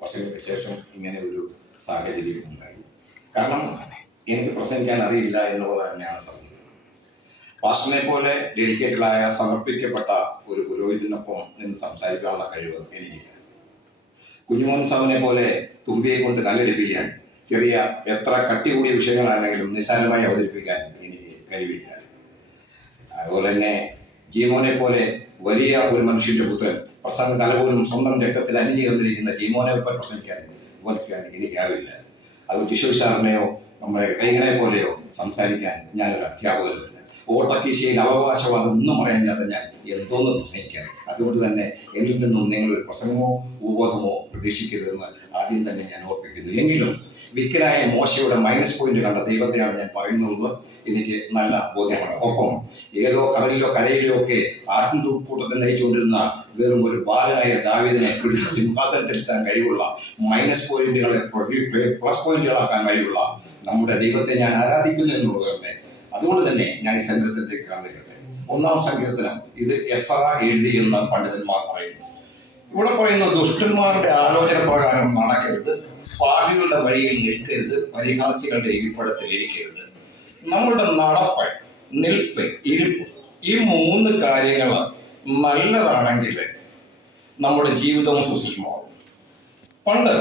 വർഷങ്ങൾക്ക് ശേഷം ഇങ്ങനെ ഒരു സാഹചര്യം ഉണ്ടായി. കാരണം എനിക്ക് പ്രസംഗിക്കാൻ അറിയില്ല എന്നുള്ളത് തന്നെയാണ് സത്യം. പാസ്റ്ററിനെ പോലെ ഡെഡിക്കേറ്റഡായ സമർപ്പിക്കപ്പെട്ട ഒരു പുരോഹിതനൊപ്പം നിന്ന് സംസാരിക്കാനുള്ള കഴിവ് എനിക്കില്ല. കുഞ്ഞുമോൻ സാമിനെ പോലെ തുമ്പിയെ കൊണ്ട് കല്ലെടുപ്പിക്കാൻ ചെറിയ എത്ര കട്ടി കൂടിയ വിഷയങ്ങളാണെങ്കിലും നിസ്സാരമായി അവതരിപ്പിക്കാൻ എനിക്ക് കഴിവില്ല. അതുപോലെ തന്നെ ജീമോനെ പോലെ വലിയ ഒരു മനുഷ്യന്റെ പുത്രൻ പ്രസംഗ തലപോലും സ്വന്തം രക്തത്തിൽ അലിഞ്ഞു ചേർന്നിരിക്കുന്ന ജീമോനെ പോലെ പ്രസംഗിക്കാൻ വിമർശിക്കാൻ എനിക്കാവില്ല. അത് ജിഷു സാറിനെയോ നമ്മുടെ കൈകളെ പോലെയോ സംസാരിക്കാൻ ഞാനൊരു അധ്യാപകരുമില്ല ഓട്ടക്കീശയിൽ അവകാശവാദം ഒന്നും പറയാനില്ലാതെ ഞാൻ എന്തോന്ന് പ്രസംഗിക്കാൻ. അതുകൊണ്ട് തന്നെ എന്നിൽ നിന്നും നിങ്ങളൊരു പ്രസംഗമോ ഉപബോധമോ പ്രതീക്ഷിക്കരുതെന്ന് ആദ്യം തന്നെ ഞാൻ ഓർപ്പിക്കുന്നു. എങ്കിലും വിക്കലായ മോശയുടെ മൈനസ് പോയിന്റ് കണ്ട ദൈവത്തിനാണ് ഞാൻ പറയുന്നത്. എനിക്ക് നല്ല ബോധ്യമാണ്. ഒപ്പം ഏതോ കടലിലോ കരയിലോ ഒക്കെ ആട്ടിൻകൂട്ടത്തിൽ നയിച്ചുകൊണ്ടിരുന്ന വെറും ഒരു ബാലനായ ദാവീദിനെ സിംഹാസനത്തിലെത്താൻ കഴിവുള്ള മൈനസ് പോയിന്റുകളെ പ്ലസ് പോയിന്റുകളാക്കാൻ കഴിവുള്ള നമ്മുടെ ദൈവത്തെ ഞാൻ ആരാധിക്കുന്നു എന്നുള്ളത് തന്നെ. അതുകൊണ്ട് തന്നെ ഞാൻ ഈ സങ്കീർത്തനത്തിലേക്ക് കാണിക്കട്ടെ. ഒന്നാം സങ്കീർത്തനം ഇത് എസറ എഴുതി എന്ന് പണ്ഡിതന്മാർ പറയുന്നു. ഇവിടെ പറയുന്ന ദുഷ്ടന്മാരുടെ ആലോചന പ്രകാരം നടക്കരുത്. പാപികളുടെ വഴിയിൽ നിൽക്കരുത് പരിഹാസികളുടെ ഇരിപ്പിടത്തിൽ ഇരിക്കരുത്. നമ്മുടെ നടപ്പ് നിൽപ്പ് ഇരിപ്പ് ഈ മൂന്ന് കാര്യങ്ങൾ നല്ലതാണെങ്കിൽ നമ്മുടെ ജീവിതം സുസൂക്ഷ്മമാകും പണ്ട്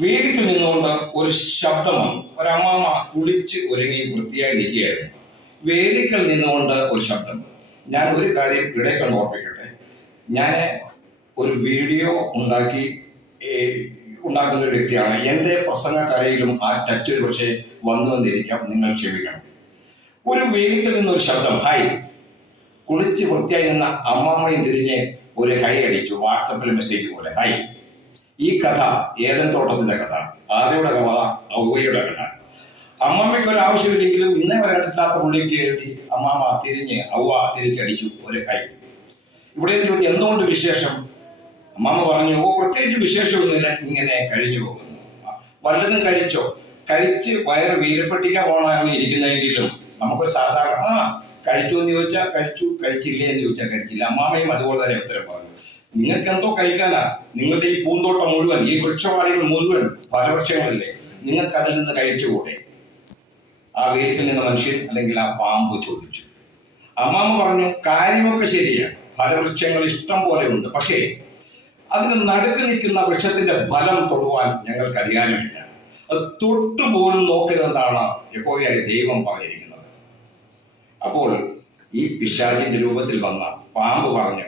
വേദിക്ക് നിന്നുകൊണ്ട് ഒരു ശബ്ദം ഒരമ്മാമ കുളിച്ച് ഒരുങ്ങി വൃത്തിയായി നിൽക്കുകയായിരുന്നു. വേദിക്കൽ നിന്നുകൊണ്ട് ഒരു ശബ്ദം ഞാൻ ഒരു കാര്യം ഇടയ്ക്കൊന്ന് ഓർപ്പിക്കട്ടെ? ഞാൻ ഒരു വീഡിയോ ഉണ്ടാക്കി ഉണ്ടാക്കുന്ന ഒരു വ്യക്തിയാണ്. എന്റെ പ്രസംഗ കലയിലും ആ ടച്ച് ഒരു പക്ഷേ വന്നു വന്നിരിക്കാം. നിങ്ങൾ ക്ഷമിക്കണം. ഒരു വേദിക്കൽ നിന്നൊരു ശബ്ദം. ഹായ് കുളിച്ച് വൃത്തിയായി നിന്ന അമ്മാമ്മയും തിരിഞ്ഞ് ഒരു ഹൈ അടിച്ചു. വാട്സപ്പിൽ മെസ്സേജ് പോലെ. ഹൈ ഈ കഥ ഏതൻ തോട്ടത്തിന്റെ കഥ. ആദ്യയുടെ കഥ ഔവയുടെ കഥ. അമ്മമ്മയ്ക്ക് ഒരു ആവശ്യമില്ലെങ്കിലും ഇന്നേ വരെ കണ്ടിട്ടില്ലാത്ത പുള്ളിക്ക് വേണ്ടി അമ്മാമ്മ തിരിഞ്ഞ് ഔവ തിരിച്ചടിച്ചു ഒരു ഹൈ ഇവിടെ എന്തുകൊണ്ട് വിശേഷം? അമ്മാമ്മ പറഞ്ഞു ഓ പ്രത്യേകിച്ച് വിശേഷമൊന്നുമില്ല ഇങ്ങനെ കഴിഞ്ഞു പോകുന്നു. വല്ലതും കഴിച്ചോ? കഴിച്ച് വയറ് വീരപ്പെട്ടിക്ക പോകണമെന്ന് ഇരിക്കുന്നതെങ്കിലും നമുക്ക് സാധാരണ ആ. കഴിച്ചു എന്ന് ചോദിച്ചാൽ കഴിച്ചു കഴിച്ചില്ല എന്ന് ചോദിച്ചാൽ കഴിച്ചില്ല. അമ്മാമയും അതുപോലെ തന്നെ ഉത്തരം പറഞ്ഞു. നിങ്ങൾക്ക് എന്തോ കഴിക്കാനാ? നിങ്ങളുടെ ഈ പൂന്തോട്ടം മുഴുവൻ ഈ വൃക്ഷവാടികൾ മുഴുവൻ ഫലവൃക്ഷങ്ങളല്ലേ? നിങ്ങൾക്ക് അതിൽ നിന്ന് കഴിച്ചുകൂടെ? ആ വേലിക്ക് നിന്ന മനുഷ്യൻ അല്ലെങ്കിൽ ആ പാമ്പ് ചോദിച്ചു. അമ്മാമ്മ പറഞ്ഞു കാര്യമൊക്കെ ശരിയാണ് ഫലവൃക്ഷങ്ങൾ ഇഷ്ടം പോലെ ഉണ്ട്. പക്ഷേ അതിന് നടുക്ക് നിൽക്കുന്ന വൃക്ഷത്തിന്റെ ഫലം തൊടുവാൻ ഞങ്ങൾക്ക് അധികാരമില്ല. അത് തൊട്ടുപോലും നോക്കരുതെന്നാണ് യഹോയായ ദൈവം പറഞ്ഞിരിക്കുന്നത്. അപ്പോൾ ഈ പിശാചിന്റെ രൂപത്തിൽ വന്ന പാമ്പ് പറഞ്ഞു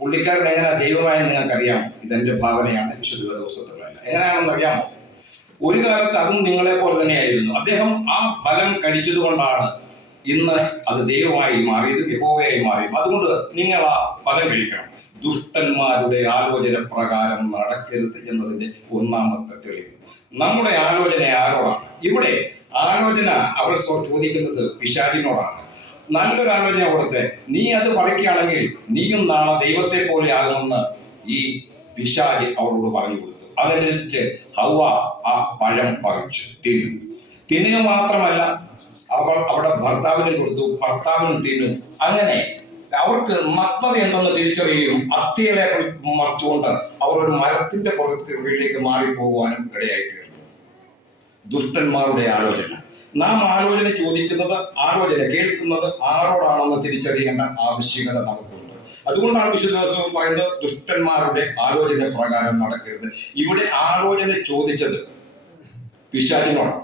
പുള്ളിക്കാരൻ എങ്ങനെ ദൈവമായി നിങ്ങൾക്കറിയാം? ഇതെന്റെ ഭാവനയാണ് വിശുദ്ധ വേദപുസ്തകത്തിലല്ല എങ്ങനെയാണെന്ന് അറിയാമോ? ഒരു കാലത്ത് അതും നിങ്ങളെ പോലെ തന്നെയായിരുന്നു. അദ്ദേഹം ആ ഫലം കഴിച്ചതുകൊണ്ടാണ് ഇന്ന് അത് ദൈവമായി മാറിയത് യഹോവയായി മാറിയതും. അതുകൊണ്ട് നിങ്ങൾ ആ ഫലം കഴിക്കണം. ദുഷ്ടന്മാരുടെ ആലോചന പ്രകാരം നടക്കരുത് എന്നതിന്റെ ഒന്നാമത്തെ തെളിവ്. നമ്മുടെ ആലോചന ആരോടാണ്? ഇവിടെ ആലോചന അവൾ ചോദിക്കുന്നത് പിശാചിനോടാണ്. നല്ലൊരു ആലോചന കൊടുത്ത്. നീ അത് പറയുകയാണെങ്കിൽ നീയും നാളെ ദൈവത്തെ പോലെ ആകുമെന്ന് ഈ പിശാചി അവളോട് പറഞ്ഞു കൊടുത്തു. അതനുസരിച്ച് ഹൗവ ആ പഴം പറിച്ചു. തിന്നു. തിന്നുക മാത്രമല്ല അവൾ അവിടെ ഭർത്താവിന് കൊടുത്തു. ഭർത്താവിനും തിന്നു. അങ്ങനെ അവർക്ക് മക്തത എന്തെന്ന് തിരിച്ചറിയുകയും അത്തിയലെ മറിച്ചുകൊണ്ട് അവർ ഒരു മരത്തിന്റെ പുറത്തേക്ക് മാറിപ്പോകുവാനും ഇടയായി തീർന്നു ദുഷ്ടന്മാരുടെ ആലോചന. നാം ആലോചന ചോദിക്കുന്നത് ആലോചന കേൾക്കുന്നത് ആരോടാണെന്ന് തിരിച്ചറിയേണ്ട ആവശ്യകത നമുക്കുണ്ട്. അതുകൊണ്ടാണ് വിശുദ്ധാസം പറയുന്നത് ദുഷ്ടന്മാരുടെ ആലോചന പ്രകാരം നടക്കരുത്. ഇവിടെ ആലോചന ചോദിച്ചത് പിശാചിനോടാണ്.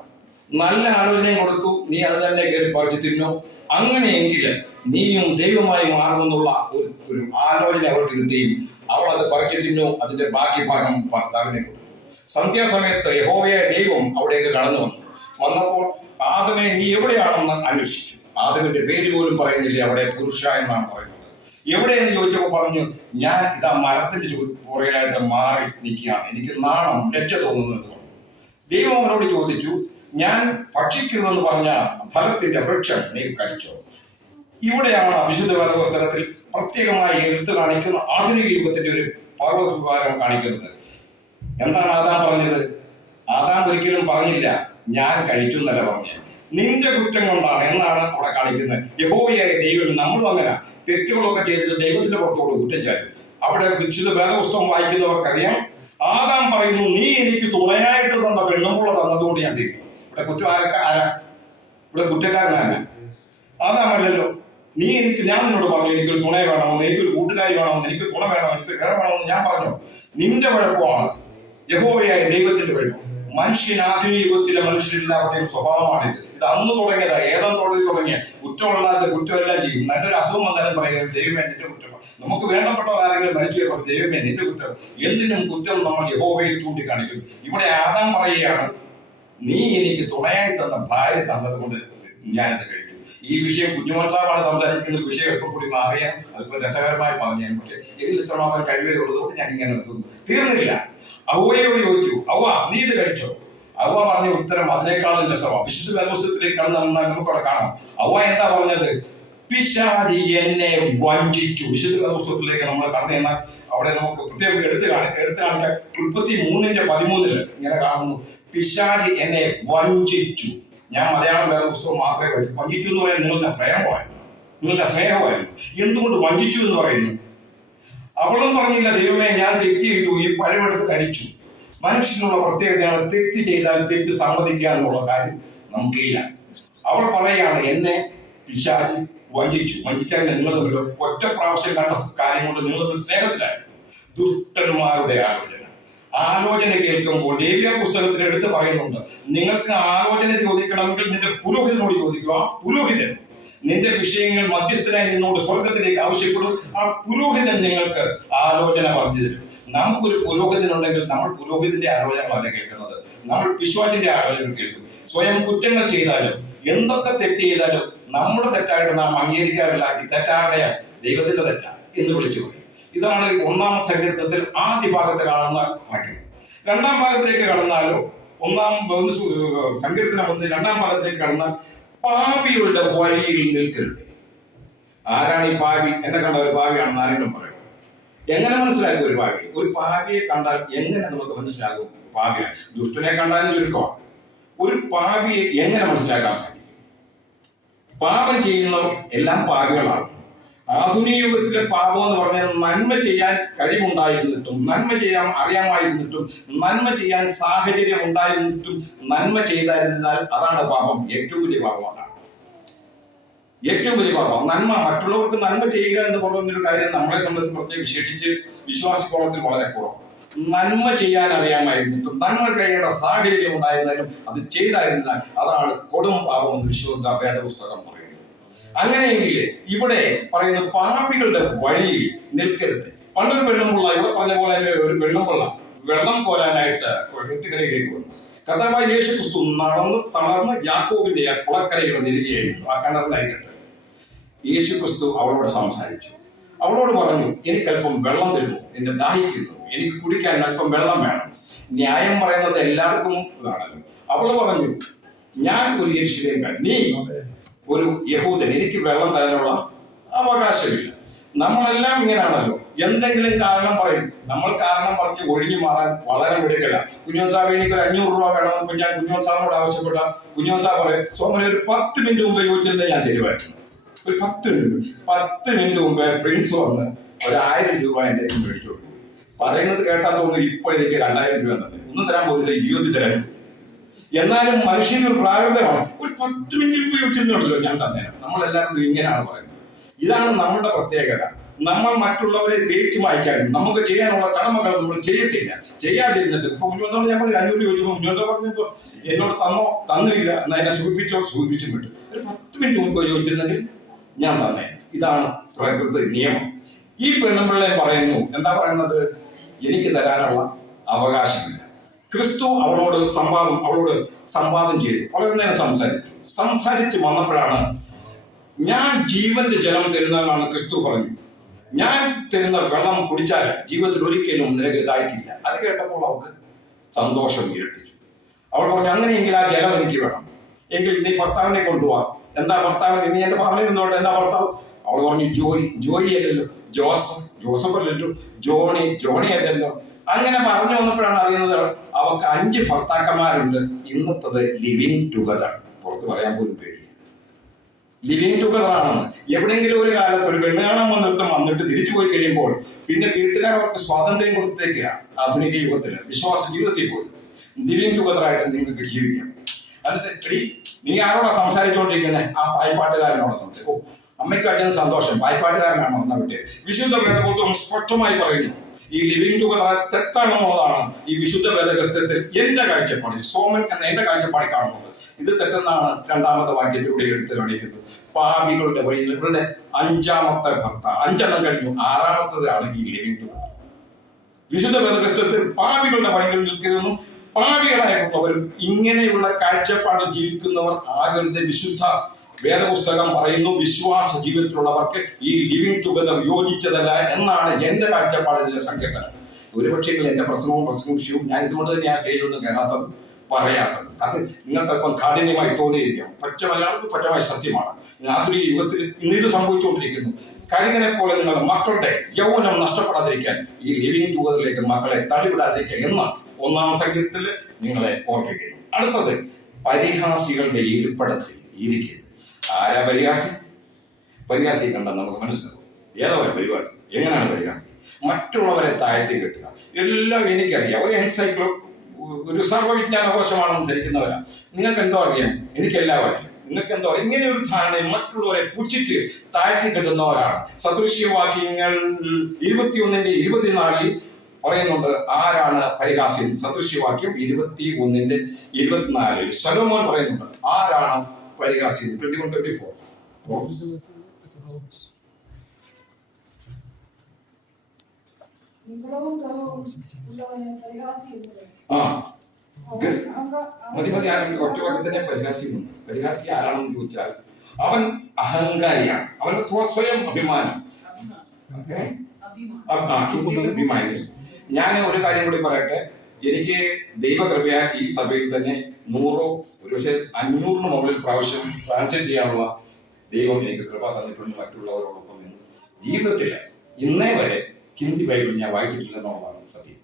നല്ല ആലോചനയും കൊടുത്തു നീ അത് തന്നെ കയറി പറിച്ചു തിന്നോ. അങ്ങനെയെങ്കിൽ നീയും ദൈവമായി മാറുമെന്നുള്ള ഒരു ഒരു ആലോചന അവർക്ക് കിട്ടുകയും അവൾ അത് പറിച്ചു തിന്നു അതിന്റെ ബാക്കി ഭാഗം ഭർത്താവിനെ കൊടുത്തു സന്ധ്യാസമയത്ത് യഹോവയായ ദൈവം അവിടേക്ക് കടന്നു വന്നു. വന്നപ്പോൾ ആദമെ നീ എവിടെയാണെന്ന് അന്വേഷിച്ചു. ആദമിന്റെ പേര് പോലും പറയുന്നില്ല അവിടെ പുരുഷ എന്നാണ് പറയുന്നത്. എവിടെയെന്ന് ചോദിച്ചപ്പോൾ പറഞ്ഞു ഞാൻ ഇതാ മരത്തിന്റെ പുറകിലായിട്ട് മാറി നിൽക്കുകയാണ്. എനിക്ക് നാണം ലജ്ജ തോന്നുന്നു എന്ന് പറഞ്ഞു. ദൈവം അവനോട് ചോദിച്ചു ഞാൻ ഭക്ഷിക്കരുതെന്ന് പറഞ്ഞ ഫലത്തിന്റെ വൃക്ഷം നീ കഴിച്ചോ ഇവിടെയാണ് വിശുദ്ധ വേദപുസ്തകത്തിൽ പ്രത്യേകമായി എടുത്തു കാണിക്കുന്ന ആധുനിക യുഗത്തിന്റെ ഒരു പർവതവികാരം കാണിക്കുന്നത്. എന്താണ് ആദാം പറഞ്ഞത്? ആദാം ഒരിക്കലും പറഞ്ഞില്ല ഞാൻ കഴിച്ചു എന്നല്ല പറഞ്ഞത് നിന്റെ കുറ്റം കൊണ്ടാണ് എന്നാണ് അവിടെ കാണിക്കുന്നത്. യഹോവയായ ദൈവം നമ്മളും അങ്ങനെ. തെറ്റുകളൊക്കെ ചെയ്തിട്ട് ദൈവത്തിന്റെ പുറത്തോട് കുറ്റം ചാരും അവിടെ വിശുദ്ധ വേദപുസ്തകം വായിക്കുന്നവർക്കറിയാം ആദാം പറയുന്നു നീ എനിക്ക് തുണയായിട്ട് തന്ന പെണ്ണുമ്പുള്ള തന്നതുകൊണ്ട് ഞാൻ തീരുന്നു ഇവിടെ കുറ്റം ആരൊക്കെ ആരാ ഇവിടെ കുറ്റക്കാരനാണ് അതാണല്ലോ നീ എനിക്ക് ഞാൻ നിന്നോട് പറഞ്ഞു എനിക്കൊരു തുണ വേണമെന്ന് എനിക്കൊരു കൂട്ടുകാരി വേണമെന്ന് എനിക്ക് തുണ വേണം എനിക്ക് കിഴ വേണമെന്ന് ഞാൻ പറഞ്ഞു. നിന്റെ വഴക്കമാണ് യഹോവയായ ദൈവത്തിന്റെ വഴക്കം. മനുഷ്യൻ ആധുനിക യുഗത്തിലെ മനുഷ്യരെല്ലാവരുടെയും സ്വഭാവമാണിത്. ഇത് അന്ന് തുടങ്ങിയതാ ഏതോ തുടങ്ങി തുടങ്ങിയ. കുറ്റമുള്ളാത്ത കുറ്റമെല്ലാം ചെയ്യും. നല്ലൊരു അസുഖം വന്നാലും പറയുന്നത് ദൈവമേ നിന്റെ കുറ്റം നമുക്ക് വേണ്ടപ്പെട്ടവർ ആരെങ്കിലും മരിച്ചു പറഞ്ഞു ദൈവമേ നിന്റെ കുറ്റം എന്തിനും കുറ്റം നമ്മൾ യഹോവയെ ചൂണ്ടിക്കാണിക്കും ഇവിടെ ആദാം പറയുകയാണ് നീ എനിക്ക് തുണയായി തന്ന ഭാര്യ തന്നത് കൊണ്ട് ഞാനത് ഈ വിഷയം കുഞ്ഞുമോൻ സാറാണ് സംസാരിക്കുന്ന വിഷയം എപ്പോൾ കൂടി അറിയാം അതിപ്പോ രസകരമായി പറഞ്ഞു ഞാൻ പക്ഷേ ഇതിൽ ഇത്രമാത്രം കഴിവേ ഉള്ളതുകൊണ്ട് ഞാൻ ഇങ്ങനെ നിർത്തുന്നു. തീർന്നില്ല. ഔവയോട് ചോദിച്ചു ഔവ നീ ഇത് കഴിച്ചോ? ഔവ പറഞ്ഞ ഉത്തരം അതിനേക്കാളും രസമാണ് വിശുദ്ധ നമുക്ക് അവിടെ കാണാം. ഔവ എന്താ പറഞ്ഞത്? പിശാരി എന്നെ വഞ്ചിച്ചു. വിശുദ്ധ വേദപുസ്തകത്തിലേക്ക് നമ്മൾ കടന്നു എന്നാൽ അവിടെ നമുക്ക് പ്രത്യേകം എടുത്തു കാണാം എടുത്തു കാണിക്കാൻ മുപ്പത്തി മൂന്നിന്റെ പതിമൂന്നിൽ ഇങ്ങനെ കാണുന്നു. പിശാരി എന്നെ വഞ്ചിച്ചു. ഞാൻ മലയാളം വേറെ പുസ്തകം മാത്രമേ വായിച്ചു വഞ്ചിച്ചു എന്ന് പറയാൻ നിങ്ങളുടെ പ്രേമമായിരുന്നു നിങ്ങളുടെ സ്നേഹമായിരുന്നു. എന്തുകൊണ്ട് വഞ്ചിച്ചു എന്ന് പറയുന്നു? അവളും പറഞ്ഞില്ല ദൈവമേ ഞാൻ തെറ്റ് ചെയ്തു. ഈ പഴമെടുത്ത് കഴിച്ചു മനുഷ്യനുള്ള പ്രത്യേകതയാണ് തെറ്റ് ചെയ്താൽ തെറ്റ് സമ്മതിക്കുക എന്നുള്ള കാര്യം നമുക്കില്ല. അവൾ പറയുകയാണ് എന്നെ പിശാജ് വഞ്ചിച്ചു. വഞ്ചിക്കാൻ നിങ്ങൾ ഒറ്റ പ്രാവശ്യം കണ്ട കാര്യം കൊണ്ട് നിങ്ങൾ സ്നേഹത്തിലായി. ദുഷ്ടന്മാരുടെ ആലോചന. ആലോചന കേൾക്കുമ്പോൾ ദേവിയ പുസ്തകത്തിൽ എടുത്ത് പറയുന്നുണ്ട് നിങ്ങൾക്ക് ആലോചന ചോദിക്കണമെങ്കിൽ നിന്റെ പുരോഹിതനോട് ചോദിക്കുക പുരോഹിതൻ നിന്റെ വിഷയങ്ങൾ മധ്യസ്ഥനായി നിന്നോട് സ്വർഗത്തിലേക്ക് ആവശ്യപ്പെടും. ആ പുരോഹിതൻ നിങ്ങൾക്ക് ആലോചന പറഞ്ഞു തരും. നമുക്കൊരു പുരോഹിതൻ ഉണ്ടെങ്കിൽ നമ്മൾ പുരോഹിതന്റെ ആലോചനകളല്ല കേൾക്കുന്നത്. നമ്മൾ പിശ്വാജിന്റെ ആലോചന കേൾക്കും. സ്വയം കുറ്റങ്ങൾ ചെയ്താലും എന്തൊക്കെ തെറ്റ് ചെയ്താലും നമ്മുടെ തെറ്റായിട്ട് നാം അംഗീകരിക്കാറില്ല. ഈ തെറ്റാരുടെ ദൈവത്തിന്റെ തെറ്റാണ് എന്ന് വിളിച്ചു ഇതാണ് ഒന്നാം സങ്കീർത്തനത്തിൽ ആദ്യ ഭാഗത്ത് കാണുന്ന വാക്യം. രണ്ടാം ഭാഗത്തേക്ക് കടന്നാലോ ഒന്നാം സങ്കീർത്തനം ഒന്ന് രണ്ടാം ഭാഗത്തേക്ക് കടന്നാൽ പാപിയുടെ വഴിയിൽ നിൽക്കരുത്. ആരാണ് ഈ പാപി? എന്നെ കണ്ട ഒരു പാപിയാണെന്ന് ആരെങ്കിലും പറയും. എങ്ങനെ മനസ്സിലാക്കും ഒരു പാപി? ഒരു പാപിയെ കണ്ടാൽ എങ്ങനെ നമുക്ക് മനസ്സിലാകും? പാപിയാണ്. ദുഷ്ടനെ കണ്ടാലും ചുരുക്കമാണ്. ഒരു പാപിയെ എങ്ങനെ മനസ്സിലാക്കാൻ സാധിക്കും? പാപം ചെയ്യുന്നവർ എല്ലാം പാപികളാണ്. ആധുനിക യുഗത്തിലെ പാപം എന്ന് പറഞ്ഞാൽ നന്മ ചെയ്യാൻ കഴിവുണ്ടായിരുന്നിട്ടും നന്മ ചെയ്യാൻ അറിയാമായിരുന്നിട്ടും നന്മ ചെയ്യാൻ സാഹചര്യം ഉണ്ടായിരുന്നിട്ടും നന്മ ചെയ്തായിരുന്നാൽ അതാണ് പാപം. ഏറ്റവും വലിയ പാപമാണ് ഏറ്റവും വലിയ പാപം. നന്മ മറ്റുള്ളവർക്ക് നന്മ ചെയ്യുക എന്ന് പറയുന്നൊരു കാര്യം നമ്മളെ സംബന്ധിച്ച് പ്രത്യേകം വിശേഷിച്ച് വിശ്വാസിക്കോളത്തിൽ വളരെ കുറവ് നന്മ ചെയ്യാൻ അറിയാമായിരുന്നിട്ടും നന്മ ചെയ്യേണ്ട സാഹചര്യം ഉണ്ടായിരുന്നാലും അത് ചെയ്തായിരുന്നാൽ അതാണ് കൊടും പാപം എന്ന് വിശ്വ വേദപുസ്തകം അങ്ങനെയെങ്കിൽ ഇവിടെ പറയുന്ന പാപികളുടെ വഴിയിൽ നിൽക്കരുത്. പണ്ടൊരു പെണ്ണുമുള്ള ഇവിടെ പറഞ്ഞ പോലെ ഒരു പെണ്ണുമുള്ള വെള്ളം കോരാനായിട്ട് വെട്ടുകരയിലേക്ക് വന്നു. കഥാവായ യേശു ക്രിസ്തു നടന്ന് തളർന്ന് യാക്കോബിന്റെ ആ കുളക്കരയിൽ വന്നിരിക്കുകയായിരുന്നു ആ കിണറിനരികത്ത് യേശു ക്രിസ്തു അവളോട് സംസാരിച്ചു. അവളോട് പറഞ്ഞു എനിക്ക് അല്പം വെള്ളം തരുന്നു എന്നെ ദാഹിക്കുന്നു. എനിക്ക് കുടിക്കാൻ അല്പം വെള്ളം വേണം. ന്യായം പറയുന്നത് എല്ലാവർക്കും ഇതാണല്ലോ. അവൾ പറഞ്ഞു ഞാൻ ഒരു യേശുദേവൻ നീ ഒരു യഹൂദൻ എനിക്ക് വെള്ളം തരാനുള്ള അവകാശമില്ല. നമ്മളെല്ലാം ഇങ്ങനെയാണല്ലോ എന്തെങ്കിലും കാരണം പറയും. നമ്മൾ കാരണം പറഞ്ഞ് ഒഴിഞ്ഞു മാറാൻ വളരെ മിടുക്കല കുഞ്ഞോൻ സാബ് എനിക്ക് ഒരു അഞ്ഞൂറ് രൂപ വേണമെന്ന് ഞാൻ കുഞ്ഞോൻ സാറിനോട് ആവശ്യപ്പെട്ട കുഞ്ഞോൻ സാബ് പറയും സോമനെ ഒരു പത്ത് മിനിറ്റ് മുമ്പ് ചോദിച്ചിരുന്നത് ഞാൻ തരുമായിരുന്നു. ഒരു പത്ത് മിനിറ്റ് പത്ത് മിനിറ്റ് മുമ്പേ പ്രിൻസ് വന്ന് ഒരു ആയിരം രൂപ എന്റെ മേടിച്ചു കൊടുക്കും പറയുന്നത് കേട്ടാൽ തോന്നുന്നു ഇപ്പൊ എനിക്ക് രണ്ടായിരം രൂപ തന്നെ. ഒന്നും തരാൻ പോകുന്നില്ല ഇരുപത് തരാൻ. എന്നാലും മനുഷ്യന് ഒരു പ്രാകൃതമാണ്. ഒരു പത്ത് മിനിറ്റ് ഉപയോഗിക്കുന്നുണ്ടല്ലോ ഞാൻ തന്നേരം നമ്മളെല്ലാവരും ഇങ്ങനെയാണ് പറയുന്നത്. ഇതാണ് നമ്മുടെ പ്രത്യേകത. നമ്മൾ മറ്റുള്ളവരെ തേച്ചു മായ്ക്കാനും നമുക്ക് ചെയ്യാനുള്ള കടമകൾ നമ്മൾ ചെയ്യത്തില്ല. ചെയ്യാതിരുന്നിട്ട് ഇപ്പൊ മുന്നോട്ട് ഞാൻ പറഞ്ഞു അഞ്ഞൂറ് ചോദിച്ചപ്പോൾ മുന്നോട്ട് പറഞ്ഞപ്പോ എന്നോട് തന്നോ തന്നില്ല എന്നാ എന്നെ സൂചിപ്പിച്ചോ സൂചിപ്പിച്ചും വിട്ടു. ഒരു പത്ത് മിനിറ്റ് മുമ്പ് ചോദിച്ചിരുന്നെങ്കിൽ ഞാൻ തന്നെ ഇതാണ് പ്രകൃതി നിയമം. ഈ പെണ്ണുമ്പിള്ളെ പറയുന്നു എന്താ പറയുന്നത്? എനിക്ക് തരാനുള്ള അവകാശമില്ല ക്രിസ്തു അവളോട് സംവാദം അവളോട് സംവാദം ചെയ്തു. വളരെ നേരം സംസാരിച്ചു? സംസാരിച്ച് വന്നപ്പോഴാണ് ഞാൻ ജീവന്റെ ജലം തരുന്നതെന്നാണ് ക്രിസ്തു പറഞ്ഞു. ഞാൻ തരുന്ന വെള്ളം കുടിച്ചാൽ ജീവിതത്തിൽ ഒരിക്കലും നിനക്ക് ഇതായിട്ടില്ല. അത് കേട്ടപ്പോൾ അവൾക്ക് സന്തോഷം ഇരട്ടിച്ചു അവൾ പറഞ്ഞു അങ്ങനെയെങ്കിൽ ആ ജലം എനിക്ക് വേണം. എങ്കിൽ നീ ഭർത്താവിനെ കൊണ്ടുപോവാ എന്താ ഭർത്താവ്? നീ എന്റെ നിന്നോട്ടെ? എന്താ ഭർത്താവ്? അവൾ പറഞ്ഞു ജോയി ജോയി അല്ലല്ലോ. ജോസഫ് ജോസഫ് അല്ലല്ലോ. ജോണി ജോണി അല്ലല്ലോ. അങ്ങനെ പറഞ്ഞു വന്നപ്പോഴാണ് അറിയുന്നത് അവർക്ക് അഞ്ച് ഭർത്താക്കന്മാരുണ്ട്. ഇന്നത്തത് ലിവിങ് ടുഗദർ പുറത്ത് പറയാൻ പോലും പേടിയാണ് ലിവിങ് ടുഗദർ ആണെന്ന് എവിടെയെങ്കിലും ഒരു കാലത്ത് ഒരു പെണ്ണ് കാണാൻ വന്നിട്ട് വന്നിട്ട് തിരിച്ചു പോയി കഴിയുമ്പോൾ പിന്നെ വീട്ടുകാർ അവർക്ക് സ്വാതന്ത്ര്യം കൊടുത്തേക്കാണ് ആധുനിക യുഗത്തിൽ വിശ്വാസ ജീവിതത്തിൽ പോലും. ലിവിങ് ടുഗദർ ആയിട്ട് നിങ്ങൾക്ക് ജീവിക്കാം. എന്നിട്ട് നീ ആരോടാ സംസാരിച്ചുകൊണ്ടിരിക്കുന്നത് ആ പായ്പാട്ടുകാരനോട് സംസാരിക്കും. അമ്മയ്ക്കും അച്ഛനും സന്തോഷം. പായ്പാട്ടുകാരനാണോ വിട്ട് വിശുദ്ധ വേദപുസ്തകം സ്പഷ്ടമായി പറയുന്നു. ഈ ലിവിംഗ് ടുഗദർ തെറ്റാണെന്നുള്ളതാണ് ഈ വിശുദ്ധ വേദഗ്രസ്തത്തിൽ എന്റെ കാഴ്ചപ്പാടിൽ സോമൻ എന്ന എന്റെ കാഴ്ചപ്പാടിൽ കാണുന്നത്. ഇത് തെറ്റെന്നാണ് രണ്ടാമത്തെ വാക്യത്തിലൂടെ എടുത്ത് കാണിക്കുന്നത്. പാപികളുടെ വഴിയിൽ ഇവരുടെ അഞ്ചാമത്തെ ഭക്ത അഞ്ചെണ്ണം കഴിഞ്ഞു. ആറാമത്തതാണ് ഈ ലിവിംഗ് ടുഗദർ വിശുദ്ധ വേദഗ്രസ്തത്തിൽ പാപികളുടെ വഴിയിൽ നിൽക്കുന്നു. പാപികളായിട്ടുള്ളവരും ഇങ്ങനെയുള്ള കാഴ്ചപ്പാട് ജീവിക്കുന്നവർ ആകരുത് വിശുദ്ധ വേദപുസ്തകം പറയുന്നു വിശ്വാസ ജീവിതത്തിലുള്ളവർക്ക് ഈ ലിവിങ് ടുഗദർ യോജിച്ചതല്ല എന്നാണ് എന്റെ കാഴ്ചപ്പാടിലെ സങ്കേതം. ഒരുപക്ഷെ എന്റെ പ്രശ്നവും പ്രശ്നവും ഞാൻ ഇതുകൊണ്ട് തന്നെ ആ സ്റ്റേജിലൊന്നും കയറാത്തത് പറയാത്തത്. അത് നിങ്ങൾക്ക് അല്പം കാഠിന്യമായി തോന്നിയിരിക്കാം. പച്ച മലയാളത്തിൽ പച്ചമായ സത്യമാണ്. ആധുനിക യുഗത്തിൽ ഇന്ന് ഇത് സംഭവിച്ചുകൊണ്ടിരിക്കുന്നു. കഴിഞ്ഞതിനെ പോലെ നിങ്ങൾ മക്കളുടെ യൗവനം നഷ്ടപ്പെടാതിരിക്കാൻ ഈ ലിവിങ് ടുഗദറിലേക്ക് മക്കളെ തള്ളിവിടാതിരിക്കുക എന്ന ഒന്നാം സംഗീതത്തിൽ നിങ്ങളെ ഓർമ്മിക്കുന്നു അടുത്തത് പരിഹാസികളുടെ ഇരിപ്പിടത്തിൽ ഇരിക്കുന്നു ആരാ പരിഹാസി? പരിഹാസി കണ്ടാൽ നമുക്ക് മനസ്സിലാവും. ഏതോ ഒരു പരിഹാസി? എങ്ങനെയാണ് പരിഹാസി? മറ്റുള്ളവരെ താഴ്ത്തി കെട്ടുക. എല്ലാം എനിക്കറിയാം. ഒരു എൻസൈക്ലോ ഒരു സർവവിജ്ഞാന കോശമാണെന്ന് ധരിക്കുന്നവരാണ് നിങ്ങൾക്ക് എന്തോ അറിയാം? എനിക്കെല്ലാം അറിയാം. നിങ്ങൾക്ക് എന്തോ ഇങ്ങനെ ഒരു ധാരണ മറ്റുള്ളവരെ പുച്ഛിച്ച് താഴ്ത്തി കെട്ടുന്നവരാണ്. സദൃശ്യവാക്യങ്ങൾ ഇരുപത്തിയൊന്നിന്റെ ഇരുപത്തിനാലിൽ പറയുന്നുണ്ട് ആരാണ് പരിഹാസ്യൻ സദൃശ്യവാക്യം ഇരുപത്തി ഒന്നിന്റെ ഇരുപത്തിനാലിൽ. സലോമോൻ പറയുന്നുണ്ട് ആരാണ് പരിഹാസ്യം ട്വന്റി വൺ ട്വന്റി ഫോർ ആ. മതി മതി ആരെങ്കിലും ഒറ്റ വാക്യത്തിനെ പരിഹാസ്യം പരിഹാസി ആരാണെന്ന് ചോദിച്ചാൽ അവൻ അഹങ്കാരിയാണ്. അവന് സ്വ- സ്വയം അഭിമാനം. അഭിമാനി. ഞാൻ ഒരു കാര്യം കൂടി പറയട്ടെ? എനിക്ക് ദൈവകൃപയാ ഈ സഭയിൽ തന്നെ നൂറോ ഒരുപക്ഷെ അഞ്ഞൂറിന് മുകളിൽ പ്രാവശ്യം ട്രാൻസ്ലേറ്റ് ചെയ്യാനുള്ള ദൈവം എനിക്ക് കൃപ തന്നിട്ടുണ്ട് മറ്റുള്ളവരോടൊപ്പം എന്ന്. ജീവിതത്തിൽ ഇന്നേ വരെ ഹിന്ദി ബൈബിൾ ഞാൻ വായിച്ചിട്ടില്ലെന്നുള്ളതാണ് സത്യം.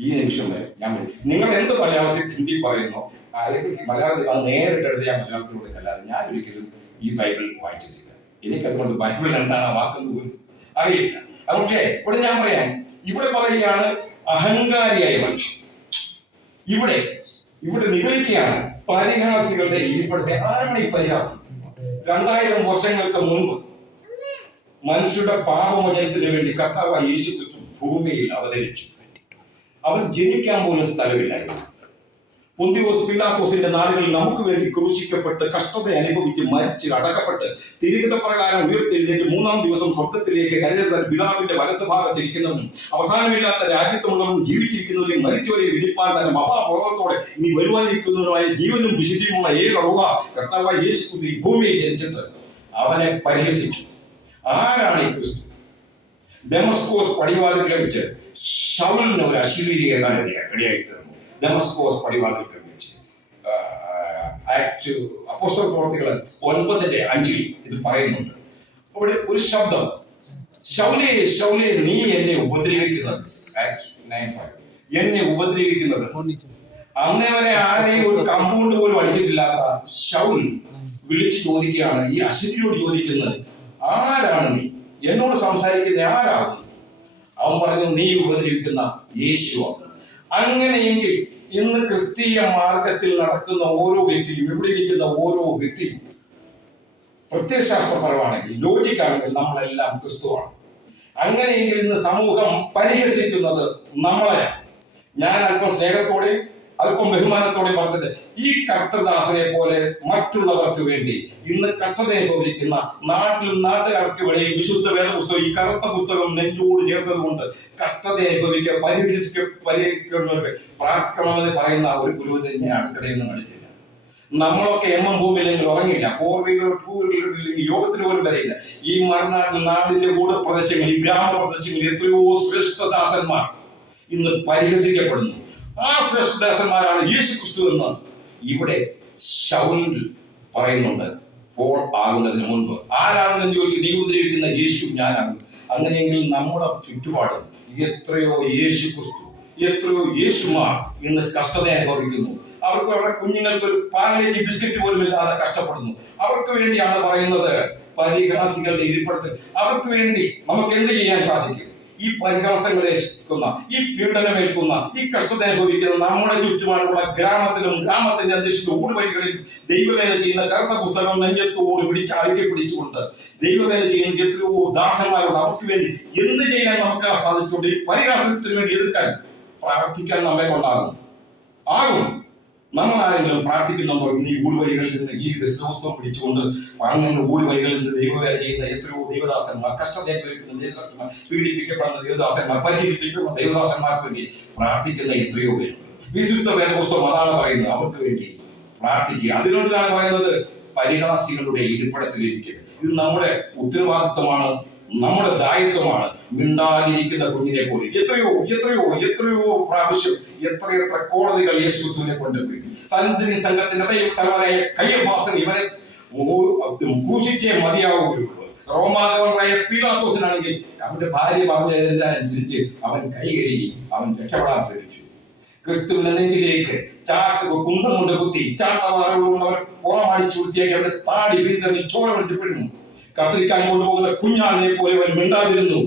ഈ നിമിഷം വരെ ഞാൻ. നിങ്ങൾ എന്ത് മലയാളത്തിൽ ഹിന്ദി പറയുന്നോ അല്ലെങ്കിൽ മലയാളത്തിൽ അത് നേരിട്ട് ഞാൻ മലയാളത്തിലൂടെ അല്ലാതെ ഞാൻ ഒരിക്കലും ഈ ബൈബിൾ വായിച്ചിട്ടില്ല. എനിക്കതുകൊണ്ട് ബൈബിൾ എന്താണ് വാക്കെന്ന് പോലും അറിയില്ല. പക്ഷേ ഇവിടെ ഞാൻ പറയാം ഇവിടെ പറയുകയാണ് അഹങ്കാരിയായ മനുഷ്യൻ. ഇവിടെ ഇവിടെ നിഗളിക്കുകയാണ് പരിഹാസികളുടെ ഇരിപ്പിടത്തെ ആരാണ് ഈ പരിഹാസി? രണ്ടായിരം വർഷങ്ങൾക്ക് മുൻപ് മനുഷ്യരുടെ പാപമോചനത്തിന് വേണ്ടി കർത്താവ് യേശു ക്രിസ്തു ഭൂമിയിൽ അവതരിച്ചു. അവൻ ജനിക്കാൻ പോലും സ്ഥലമില്ലായിരുന്നു. പൊന്തിയോസ് പിലാക്കോസിന്റെ നാളുകളിൽ നമുക്ക് വേണ്ടി ക്രൂശിക്കപ്പെട്ട് കഷ്ടത അനുഭവിച്ച് മരിച്ച് അടക്കപ്പെട്ട് തിരികെ പ്രകാരം ഉയർത്തെഴുന്നേറ്റ് മൂന്നാം ദിവസം സ്വർഗത്തിലേക്ക് കരുതൽ പിതാവിന്റെ വലത്ത് ഭാഗത്തിരിക്കുന്നവനും അവസാനമില്ലാത്ത രാജ്യത്തുള്ളവനും ജീവിച്ചിരിക്കുന്നവരെയും മരിച്ചവരെ വിധിപ്പാൻ തന്നെ മഹാപ്രഭവത്തോടെ ഇനി വരുവാനിരിക്കുന്നവരുമായ ജീവനും വിശുദ്ധിയുമുള്ള ഏക റുക കർത്താവ് യേശു ഈ ഭൂമിയിൽ ജനിച്ചിട്ട് അവനെ പരിഹസിച്ചു. ആരാണ് ക്രിസ്തു? ഡെമസ്കോസ് വെച്ച് ഷൗലിന് ഒരു അശ്വീരി എന്നാണ് തീർന്നു. ഡെമസ്കോസ് പടിവാതിൽ വെച്ച് ആക്ട് പ്രവർത്തികൾ ഒൻപതിന്റെ അഞ്ചിൽ ഇത് പറയുന്നുണ്ട്. അവിടെ ഒരു ശബ്ദം. ശൗലേ ശൗലേ നീ എന്നെ ഉപദ്രവിക്കുന്നത്. Acts 9:5. എന്നെ ഉപദ്രവിക്കുന്നത്. അങ്ങനെ വരെ ആരെയും ഒരു കമ്പൗണ്ട് പോലും അടിച്ചിട്ടില്ലാത്ത ഷൗൽ വിളിച്ചു ചോദിക്കുകയാണ്. ഈ അശ്വതിയോട് ചോദിക്കുന്നത് ആരാണ് നീ? എന്നോട് സംസാരിക്കുന്ന ആരാണ്? അവൻ പറഞ്ഞു നീ ഉപദ്രവിക്കുന്ന യേശുവാണ്. അങ്ങനെയെങ്കിൽ ഇന്ന് ക്രിസ്തീയ മാർഗത്തിൽ നടക്കുന്ന ഓരോ വ്യക്തിയും ഇവിടെ ഇരിക്കുന്ന ഓരോ വ്യക്തിയും പ്രത്യയശാസ്ത്രപരമാണെങ്കിൽ ലോജിക്കാണെങ്കിൽ നമ്മളെല്ലാം ക്രിസ്തുവാണ്. അങ്ങനെയെങ്കിൽ ഇന്ന് സമൂഹം പരിഹസിക്കുന്നത് നമ്മളെയാണ്. ഞാൻ അല്പം സ്നേഹത്തോടെ അല്പം ബഹുമാനത്തോടെ പറഞ്ഞത് ഈ കർത്തദാസനെ പോലെ മറ്റുള്ളവർക്ക് വേണ്ടി ഇന്ന് കഷ്ടത അനുഭവിക്കുന്ന നാട്ടിലും നാട്ടുകാർക്ക് വേണ്ടി വിശുദ്ധ വേദ പുസ്തകം ഈ കറുത്ത പുസ്തകം നെഞ്ചോട് ചേർത്തത് കൊണ്ട് കഷ്ടത അനുഭവിക്കുക പരിഹരിക്ക പരിഹരിക്കുന്നവർക്ക് പ്രാർത്ഥിക്കണമെന്ന് പറയുന്ന ഒരു ഗുരു തന്നെയാണ് കടയെന്ന് നിന്ന് നമ്മളൊക്കെ എം എം ഭൂമിയില്ലെങ്കിൽ ഉറങ്ങിയില്ല. ഫോർ വീലർ ടൂ വീലർ യോഗത്തിന് പോലും വരെയില്ല. ഈ മറുനാട്ടിൽ നാടിന്റെ കൂടെ പ്രദേശങ്ങളിൽ ഗ്രാമപ്രദേശങ്ങളിൽ എത്രയോ ശ്രേഷ്ഠദാസന്മാർ ഇന്ന് പരിഹസിക്കപ്പെടുന്നു. ആ ശ്രേഷ്ഠദാസന്മാരാണ് യേശു ക്രിസ്തു എന്ന്. ഇവിടെ പറയുന്നുണ്ട്. പോൾ ആകുന്നതിന് മുൻപ്. ആരാണെന്ന് ചോദിച്ചു നീ ഉപദ്രവിക്കുന്ന യേശു ഞാനാകും അങ്ങനെയെങ്കിൽ നമ്മുടെ ചുറ്റുപാട് എത്രയോ യേശു ക്രിസ്തു എത്രയോ യേശുമാർ ഇന്ന് കഷ്ടത അനുഭവിക്കുന്നു. അവർക്ക് അവരുടെ കുഞ്ഞുങ്ങൾക്ക് ഒരു പാലേജ് ബിസ്ക്കറ്റ് പോലും ഇല്ലാതെ കഷ്ടപ്പെടുന്നു. അവർക്ക് വേണ്ടിയാണ് പറയുന്നത് പരിഹാസികളുടെ ഇരിപ്പടത്ത്. അവർക്ക് വേണ്ടി നമുക്ക് എന്ത് ചെയ്യാൻ സാധിക്കും? ഈ പരിഹാസങ്ങളെ ഏൽക്കുന്ന ഈ പീഡനമേൽക്കുന്ന ഈ കഷ്ടത അനുഭവിക്കുന്ന നമ്മുടെ ചുറ്റുപാടുള്ള ഗ്രാമത്തിലും ഗ്രാമത്തിന്റെ അന്തരീക്ഷത്തിലും ഊടുവഴികളിൽ ദൈവവേല ചെയ്യുന്ന കറുത്ത പുസ്തകം നെഞ്ചത്തോട് പിടിച്ച് അഴുക്കി പിടിച്ചുകൊണ്ട് ദൈവവേല ചെയ്യുന്ന എത്രയോ ദാസന്മാരോട് അവർക്ക് വേണ്ടി എന്ത് ചെയ്യാൻ നമുക്ക് സാധിച്ചുകൊണ്ട് ഈ പരിഹാസത്തിന് വേണ്ടി എതിർക്കാൻ പ്രാർത്ഥിക്കാൻ നമ്മെ കൊണ്ടാകും. ആകും നമ്മൾ ആരെങ്കിലും പ്രാർത്ഥിക്കുന്നുണ്ടോ? ഇന്ന് ഈ ഊടുവഴികളിൽ നിന്ന് ഈ ക്രിസ്തുപുസ്തകം പിടിച്ചുകൊണ്ട് അങ്ങനെ ഊടുവഴികളിൽ നിന്ന് ദൈവവേല ചെയ്യുന്ന എത്രയോ ദൈവദാസന്മാർ കഷ്ടത അനുഭവിക്കുന്ന ദൈവദാസന്മാർ പീഡിപ്പിക്കപ്പെടുന്ന ദൈവദാസന്മാർ പരിശീലിപ്പിക്കപ്പെടുന്ന ദൈവദാസന്മാർക്ക് വേണ്ടി പ്രാർത്ഥിക്കുന്ന എത്രയോ പേര് വിശുദ്ധ വേദപുസ്തകം അതാണ് പറയുന്നത്. അവർക്ക് വേണ്ടി പ്രാർത്ഥിക്കുക. അതിനോടാണ് പറയുന്നത് പരിഹാസികളുടെ ഇരിപ്പിടത്തിലിരിക്കുന്നത് ഇത് നമ്മുടെ ഉത്തരവാദിത്വമാണ്. നമ്മുടെ ദായിത്വമാണ് മിണ്ടാതിരിക്കുന്ന കുഞ്ഞിനെ പോലെ. എത്രയോ എത്രയോ എത്രയോ പ്രാവശ്യം എത്രയെത്ര കോടതികൾ യേശുവിനെ കൊണ്ടുപോയി. സന്ധിനി സംഘത്തിന്റെ തലവ- തലവനായ കയ്യഭാസൻ ഇവനെ ഭൂഷിച്ചേ മതിയാവുകയുള്ളൂ. റോമാഗവനായ പീലാത്തോസിനാണെങ്കിൽ അവന്റെ ഭാര്യ പറഞ്ഞതിന്റെ അനുസരിച്ച് അവൻ കൈ കഴുകി അവൻ രക്ഷപ്പെടാൻ ശ്രമിച്ചു. ക്രിസ്തുവിന്റെ നെഞ്ചിലേക്ക് ചാട്ട് കുന്തം കൊണ്ട് കുത്തി ചാട്ടവാറുകൾ കൊണ്ട് അവൻ പുറമാടിച്ചു വൃത്തിയാക്കി അവന്റെ താടി വീഴ്ത്തി ചോര വിട്ടു പിഴുന്നു കത്തിരിക്കാൻ കൊണ്ടുപോകുന്ന കുഞ്ഞാളിനെ പോലെ അവൻ മിണ്ടാതിരുന്നു.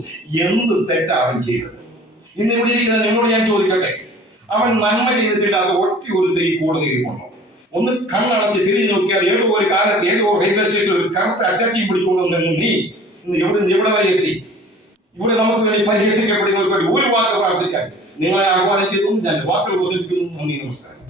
എന്ത് തെറ്റാ അവൻ ചെയ്തത്? ഇന്ന് ഇവിടെ ഇരിക്കുന്ന നിങ്ങളോട് ഞാൻ ചോദിക്കട്ടെ? അവൻ നന്മ ചെയ്തിട്ടില്ലാത്ത ഒറ്റ ഒരു തിരി കൊണ്ടു? ഒന്ന് കണ്ണടച്ച് തിരിഞ്ഞു നോക്കിയാൽ ഏതോ ഒരു കാലത്ത് ഏതോ റെയിൽവേ സ്റ്റേഷനിൽ ഒരു കറുത്ത അറ്റത്തി പിടിച്ചുകൊണ്ട് നിന്ന് നീ ഇന്ന് എവിടെ എവിടെ വരെ എത്തി? ഇവിടെ നമുക്ക് വേണ്ടി പരിഹസിക്കപ്പെടുന്നവർക്ക് വേണ്ടി ഒരു വാക്ക് പ്രാർത്ഥിക്കാൻ നിങ്ങളെ ആഹ്വാനിക്കുന്നു ഞാൻ വാക്കുകൾ ഉപസിപ്പിക്കുന്നു നന്ദി നമസ്കാരം.